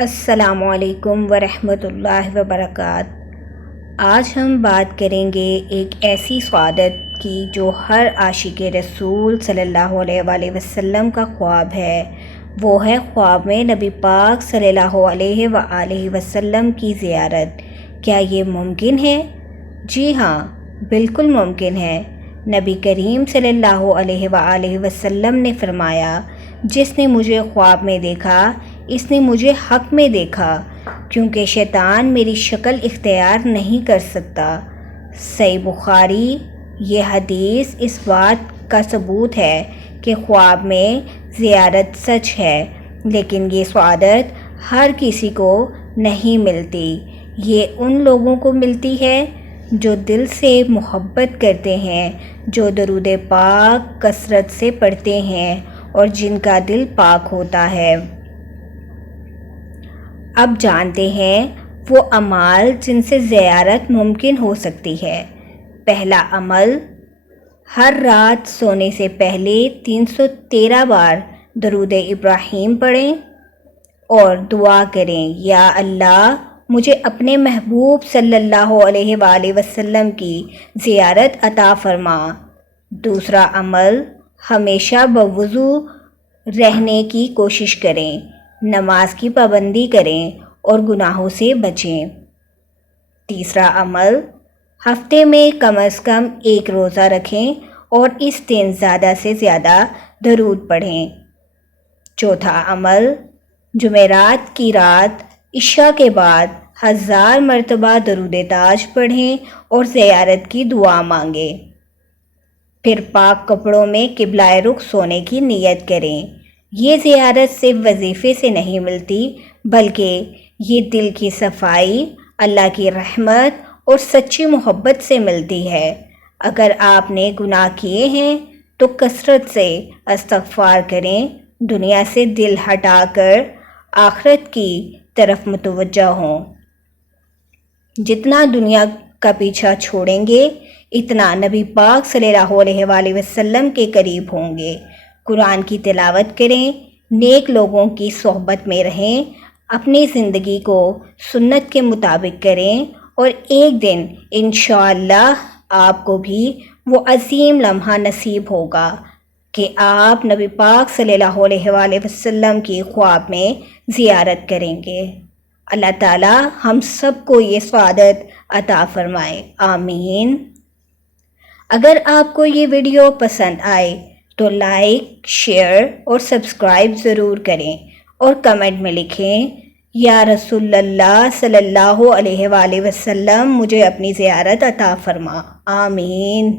السلام علیکم ورحمۃ اللہ وبرکاتہ۔ آج ہم بات کریں گے ایک ایسی سعادت کی جو ہر عاشق رسول صلی اللہ علیہ وآلہ وسلم کا خواب ہے۔ وہ ہے خواب میں نبی پاک صلی اللہ علیہ وآلہ وسلم کی زیارت۔ کیا یہ ممکن ہے؟ جی ہاں، بالکل ممکن ہے۔ نبی کریم صلی اللہ علیہ وآلہ وسلم نے فرمایا، جس نے مجھے خواب میں دیکھا اس نے مجھے حق میں دیکھا، کیونکہ شیطان میری شکل اختیار نہیں کر سکتا۔ صحیح بخاری۔ یہ حدیث اس بات کا ثبوت ہے کہ خواب میں زیارت سچ ہے، لیکن یہ سعادت ہر کسی کو نہیں ملتی۔ یہ ان لوگوں کو ملتی ہے جو دل سے محبت کرتے ہیں، جو درود پاک کثرت سے پڑھتے ہیں اور جن کا دل پاک ہوتا ہے۔ اب جانتے ہیں وہ اعمال جن سے زیارت ممکن ہو سکتی ہے۔ پہلا عمل، ہر رات سونے سے پہلے 313 بار درود ابراہیم پڑھیں اور دعا کریں، یا اللہ مجھے اپنے محبوب صلی اللہ علیہ وآلہ وسلم کی زیارت عطا فرما۔ دوسرا عمل، ہمیشہ بوضو رہنے کی کوشش کریں، نماز کی پابندی کریں اور گناہوں سے بچیں۔ تیسرا عمل، ہفتے میں کم از کم ایک روزہ رکھیں اور اس دن زیادہ سے زیادہ درود پڑھیں۔ چوتھا عمل، جمعرات کی رات عشاء کے بعد 1000 مرتبہ درود تاج پڑھیں اور زیارت کی دعا مانگیں۔ پھر پاک کپڑوں میں قبلہ رخ سونے کی نیت کریں۔ یہ زیارت صرف وظیفے سے نہیں ملتی، بلکہ یہ دل کی صفائی، اللہ کی رحمت اور سچی محبت سے ملتی ہے۔ اگر آپ نے گناہ کیے ہیں تو کثرت سے استغفار کریں، دنیا سے دل ہٹا کر آخرت کی طرف متوجہ ہوں۔ جتنا دنیا کا پیچھا چھوڑیں گے، اتنا نبی پاک صلی اللہ علیہ وآلہ وسلم کے قریب ہوں گے۔ قرآن کی تلاوت کریں، نیک لوگوں کی صحبت میں رہیں، اپنی زندگی کو سنت کے مطابق کریں، اور ایک دن انشاءاللہ آپ کو بھی وہ عظیم لمحہ نصیب ہوگا کہ آپ نبی پاک صلی اللہ علیہ وآلہ وسلم کی خواب میں زیارت کریں گے۔ اللہ تعالی ہم سب کو یہ سعادت عطا فرمائے، آمین۔ اگر آپ کو یہ ویڈیو پسند آئے تو لائک، شیئر اور سبسکرائب ضرور کریں، اور کمنٹ میں لکھیں، یا رسول اللہ صلی اللہ علیہ وآلہ وسلم مجھے اپنی زیارت عطا فرما، آمین۔